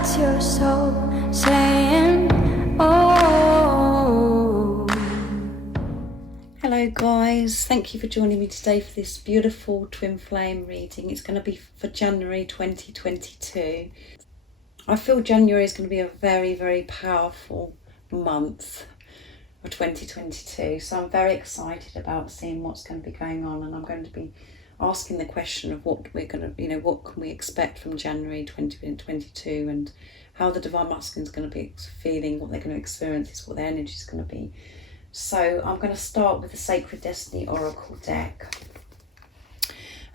That's your soul saying, oh. Hello guys, thank you for joining me today for this beautiful twin flame reading. It's going to be for January 2022. I feel January is going to be a very, very powerful month of 2022. So I'm very excited about seeing what's going to be going on, and I'm going to be asking the question of what we're going to, what can we expect from January 2022, and how the Divine Masculine is going to be feeling, what they're going to experience, what their energy is going to be. So I'm going to start with the Sacred Destiny Oracle deck.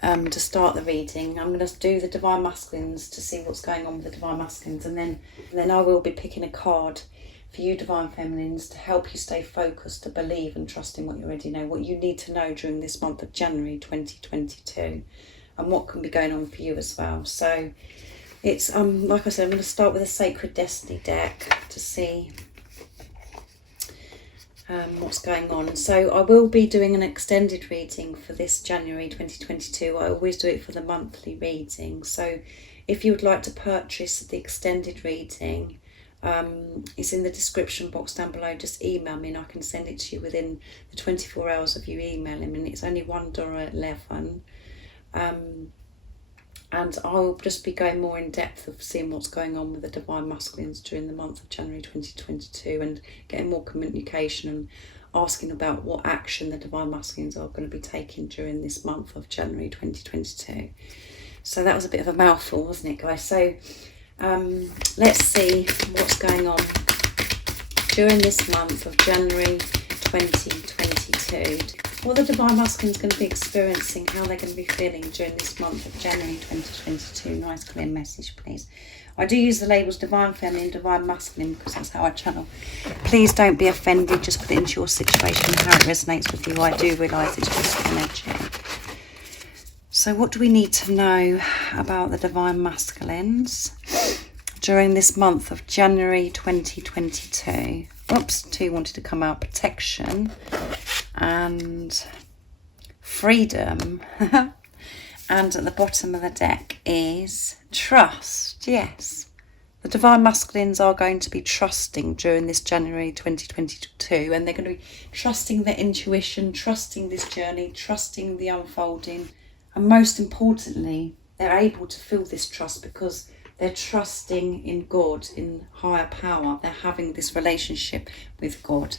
To start the reading, I'm going to do the Divine Masculines to see what's going on with the Divine Masculines, and then I will be picking a card for you Divine Feminines to help you stay focused, to believe and trust in what you already know, what you need to know during this month of January 2022, and what can be going on for you as well. So it's like I said, I'm going to start with a Sacred Destiny deck to see what's going on. So I will be doing an extended reading for this January 2022. I always do it for the monthly reading. So if you would like to purchase the extended reading, it's in the description box down below. Just email me and I can send it to you within the 24 hours of you emailing me. And it's only $1.11. And I'll just be going more in depth of seeing what's going on with the Divine Masculines during the month of January 2022, and getting more communication and asking about what action the Divine Masculines are going to be taking during this month of January 2022. So that was a bit of a mouthful, wasn't it, guys? So let's see what's going on during this month of January 2022. What the Divine Masculine is going to be experiencing, how they're going to be feeling during this month of January 2022. Nice clear message, please. I do use the labels Divine Feminine, Divine Masculine, because that's how I channel. Please don't be offended, just put it into your situation and how it resonates with you. I do realise it's just energy. So what do we need to know about the Divine Masculines during this month of January 2022? Oops, two wanted to come out. Protection and freedom. And at the bottom of the deck is trust. Yes, the Divine Masculines are going to be trusting during this January 2022, and they're going to be trusting their intuition, trusting this journey, trusting the unfolding, and most importantly, they're able to feel this trust because they're trusting in God, in higher power. They're having this relationship with God.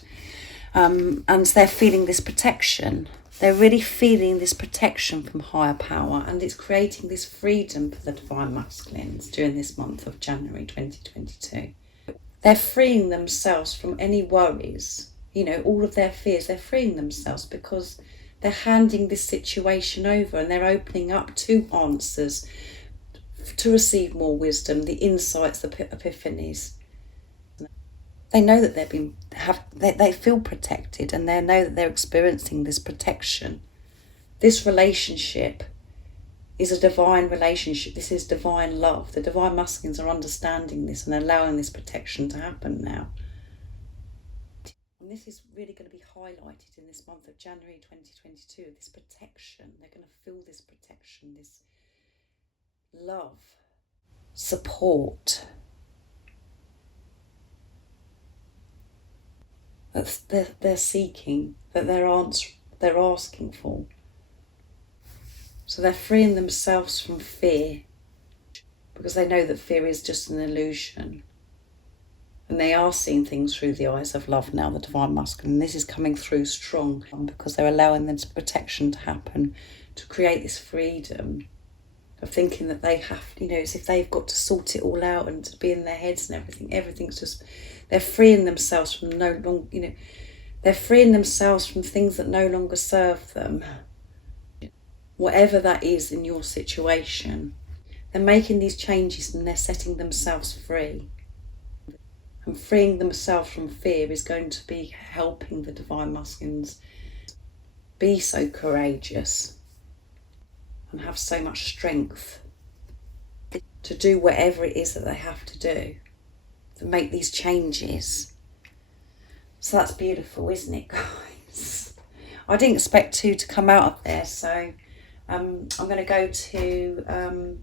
And they're feeling this protection. They're really feeling this protection from higher power, and it's creating this freedom for the Divine Masculines during this month of January 2022. They're freeing themselves from any worries, all of their fears. They're freeing themselves because they're handing this situation over, and they're opening up to answers, to receive more wisdom, the insights, the epiphanies. They know that they feel protected, and they know that they're experiencing this protection. This relationship is a divine relationship. This is divine love. The Divine Masculines are understanding this and allowing this protection to happen now. And this is really going to be highlighted in this month of January 2022, this protection. They're going to feel this protection, this love, support, that they're seeking, that they're asking for. So they're freeing themselves from fear, because they know that fear is just an illusion, and they are seeing things through the eyes of love now, the Divine Masculine. This is coming through strong because they're allowing this protection to happen, to create this freedom of thinking that they have, as if they've got to sort it all out and to be in their heads and everything. Everything's just, they're freeing themselves from they're freeing themselves from things that no longer serve them. Whatever that is in your situation, they're making these changes and they're setting themselves free. And freeing themselves from fear is going to be helping the Divine Masculines be so courageous and have so much strength to do whatever it is that they have to do, to make these changes. So that's beautiful, isn't it, guys? I didn't expect two to come out of there, so I'm going to go to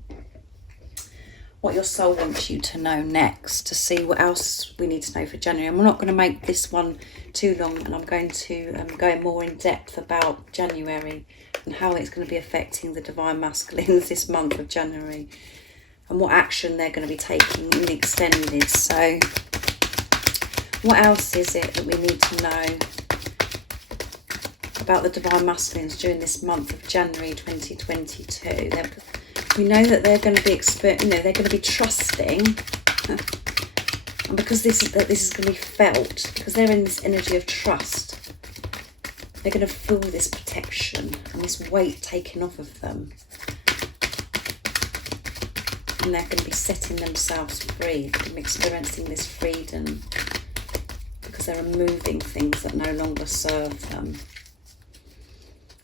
what your soul wants you to know next, to see what else we need to know for January. And we're not going to make this one too long, and I'm going to go more in depth about January and how it's going to be affecting the Divine Masculines this month of January and what action they're going to be taking in the extended. So what else is it that we need to know about the Divine Masculines during this month of January 2022? We know that they're going to be they're going to be trusting, and because this is going to be felt, because they're in this energy of trust, they're going to feel this protection and this weight taken off of them, and they're going to be setting themselves free, and experiencing this freedom because they're removing things that no longer serve them.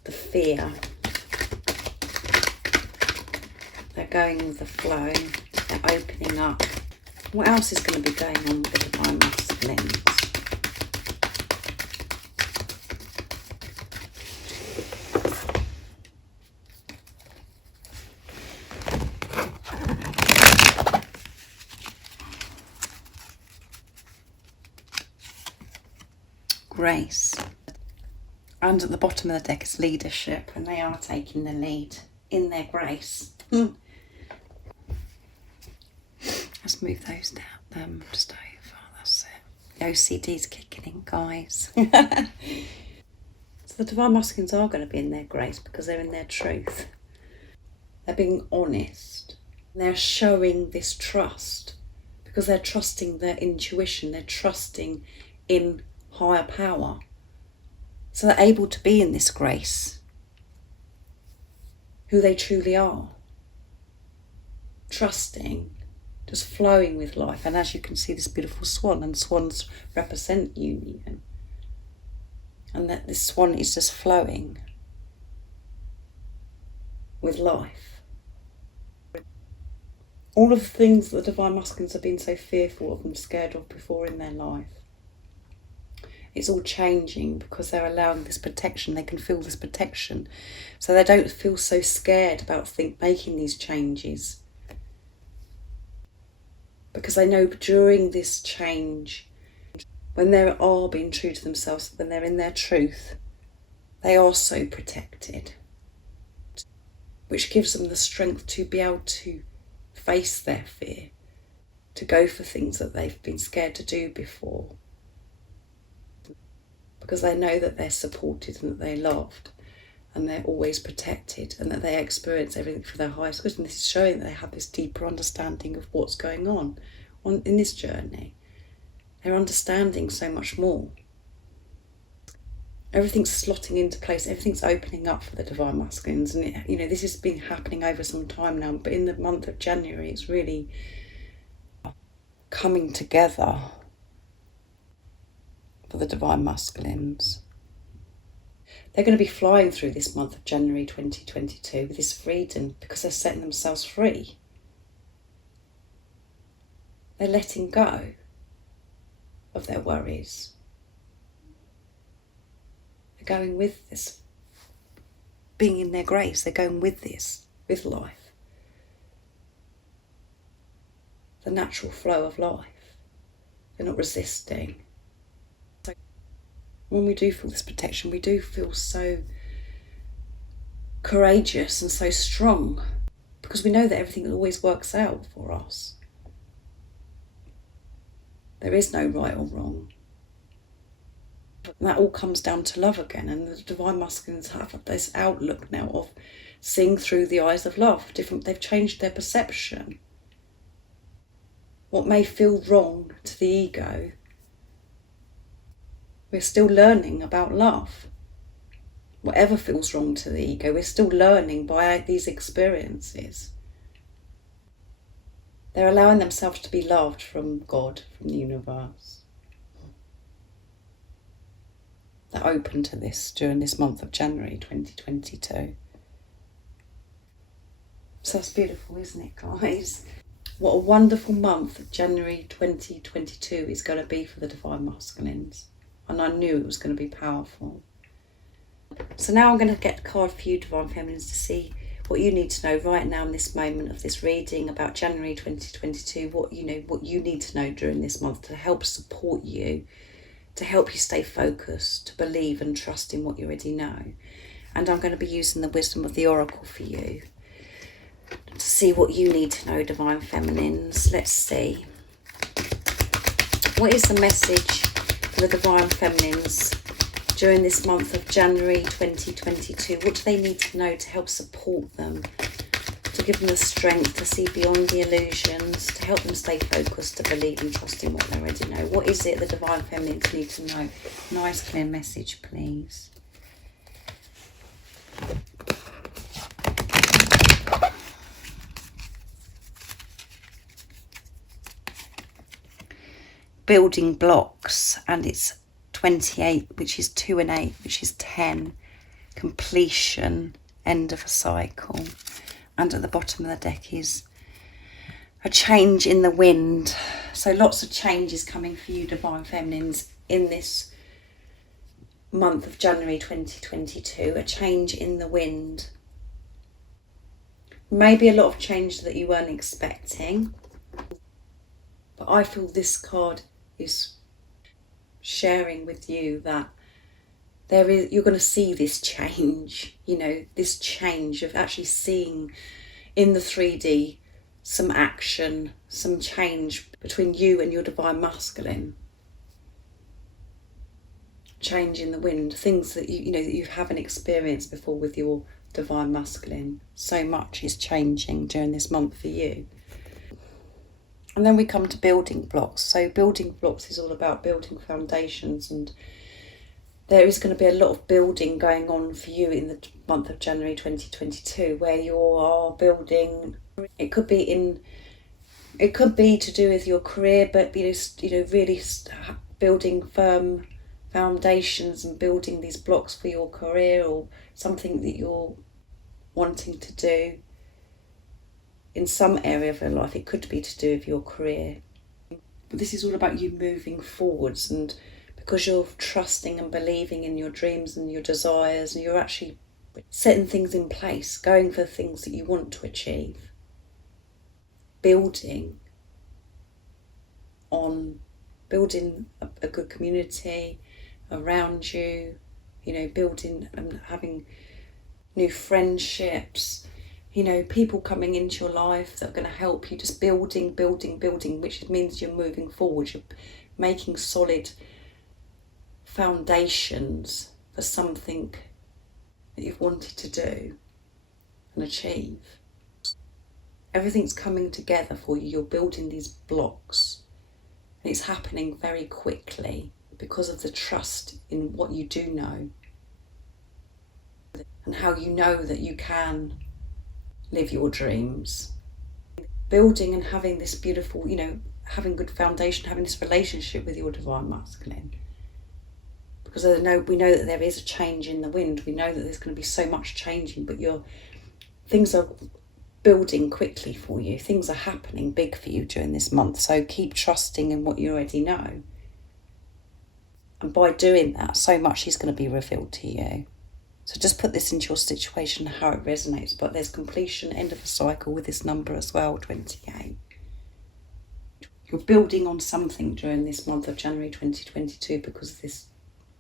The fear. They're going with the flow, they're opening up. What else is going to be going on with the Divine Masculines? Grace. And at the bottom of the deck is leadership, and they are taking the lead in their grace. Let's move those down, just over, that's it. The OCD's kicking in, guys. So the Divine Masculines are going to be in their grace because they're in their truth. They're being honest. They're showing this trust because they're trusting their intuition. They're trusting in higher power. So they're able to be in this grace, who they truly are. Trusting, just flowing with life. And as you can see, this beautiful swan, and swans represent union. And that this swan is just flowing with life. All of the things that the Divine Masculines have been so fearful of and scared of before in their life, it's all changing because they're allowing this protection. They can feel this protection. So they don't feel so scared about making these changes. Because they know during this change, when they are being true to themselves, when they're in their truth, they are so protected. Which gives them the strength to be able to face their fear, to go for things that they've been scared to do before. Because they know that they're supported and that they're loved and they're always protected and that they experience everything for their highest good. And this is showing that they have this deeper understanding of what's going on in this journey. They're understanding so much more. Everything's slotting into place. Everything's opening up for the Divine Masculines. And, this has been happening over some time now. But in the month of January, it's really coming together for the Divine Masculines. They're going to be flying through this month of January 2022 with this freedom because they're setting themselves free. They're letting go of their worries. They're going with this, being in their grace. They're going with this, with life. The natural flow of life. They're not resisting. When we do feel this protection, we do feel so courageous and so strong because we know that everything always works out for us. There is no right or wrong. And that all comes down to love again, and the Divine Masculines have this outlook now of seeing through the eyes of love. They've changed their perception. What may feel wrong to the ego, we're still learning about love. Whatever feels wrong to the ego, we're still learning by these experiences. They're allowing themselves to be loved from God, from the universe. They're open to this during this month of January 2022. So that's beautiful, isn't it, guys? What a wonderful month January 2022 is going to be for the Divine Masculines. And I knew it was going to be powerful. So now I'm going to get a card for you, Divine Feminines, to see what you need to know right now in this moment of this reading about January 2022, what you need to know during this month to help support you, to help you stay focused, to believe and trust in what you already know. And I'm going to be using the wisdom of the oracle for you to see what you need to know, Divine Feminines. Let's see. What is the message for the Divine Feminines during this month of January 2022? What do they need to know to help support them, to give them the strength to see beyond the illusions, to help them stay focused, to believe and trust in what they already know? What is it the Divine Feminines need to know? Nice clear message, please. Building blocks, and it's 28, which is 2 and 8, which is 10. Completion, end of a cycle. And at the bottom of the deck is a change in the wind. So lots of changes coming for you, Divine Feminines, in this month of January 2022. A change in the wind. Maybe a lot of change that you weren't expecting. But I feel this card is sharing with you that you're going to see this change, this change of actually seeing in the 3D some action, some change between you and your Divine Masculine. Change in the wind, things that that you haven't experienced before with your Divine Masculine. So much is changing during this month for you. And then we come to building blocks. So building blocks is all about building foundations, and there is going to be a lot of building going on for you in the month of January 2022, where you are building. It could be to do with your career, but really building firm foundations and building these blocks for your career, or something that you're wanting to do. In some area of your life, it could be to do with your career. But this is all about you moving forwards, and because you're trusting and believing in your dreams and your desires, and you're actually setting things in place, going for things that you want to achieve. Building a good community around you, building and having new friendships, people coming into your life that are going to help you, just building, which means you're moving forward. You're making solid foundations for something that you've wanted to do and achieve. Everything's coming together for you. You're building these blocks, and it's happening very quickly because of the trust in what you do know and how you know that you can live your dreams. Building and having this beautiful, having good foundation, having this relationship with your Divine Masculine. Because we know that there is a change in the wind. We know that there's going to be so much changing, but things are building quickly for you. Things are happening big for you during this month. So keep trusting in what you already know. And by doing that, so much is going to be revealed to you. So just put this into your situation, how it resonates. But there's completion, end of a cycle with this number as well, 28. You're building on something during this month of January 2022 because of this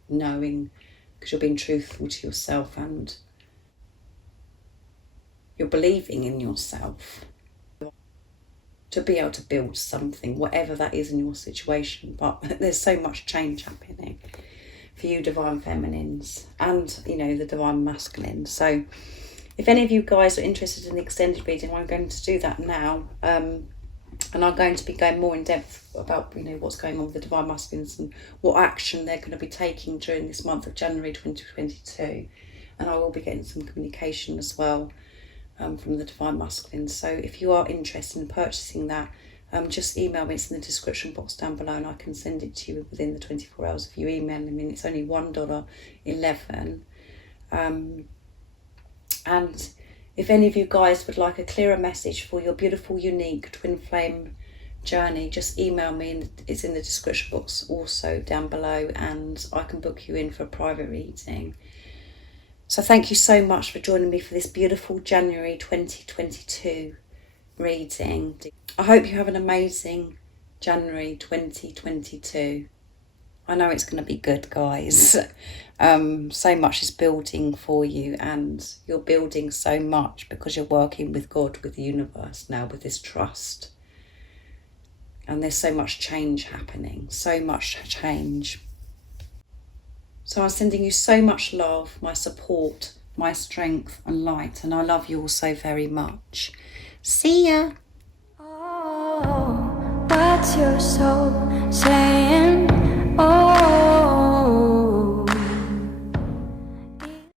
knowing, because you're being truthful to yourself and you're believing in yourself to be able to build something, whatever that is in your situation. But there's so much change happening for you Divine Feminines and the Divine Masculine. So if any of you guys are interested in the extended reading, I'm going to do that now, and I'm going to be going more in depth about what's going on with the Divine Masculines and what action they're going to be taking during this month of January 2022. And I will be getting some communication as well from the Divine Masculines. So if you are interested in purchasing that, just email me. It's in the description box down below, and I can send it to you within the 24 hours if you email me. It's only $1.11. And if any of you guys would like a clearer message for your beautiful, unique twin flame journey, just email me, and it's in the description box also down below, and I can book you in for a private reading. So thank you so much for joining me for this beautiful January 2022 reading. I hope you have an amazing January 2022. I know it's going to be good, guys. So much is building for you, and you're building so much because you're working with God, with the universe now, with this trust. And there's so much change happening, so much change. So I'm sending you so much love, my support, my strength and light, and I love you all so very much. See ya. Oh, what's your soul saying?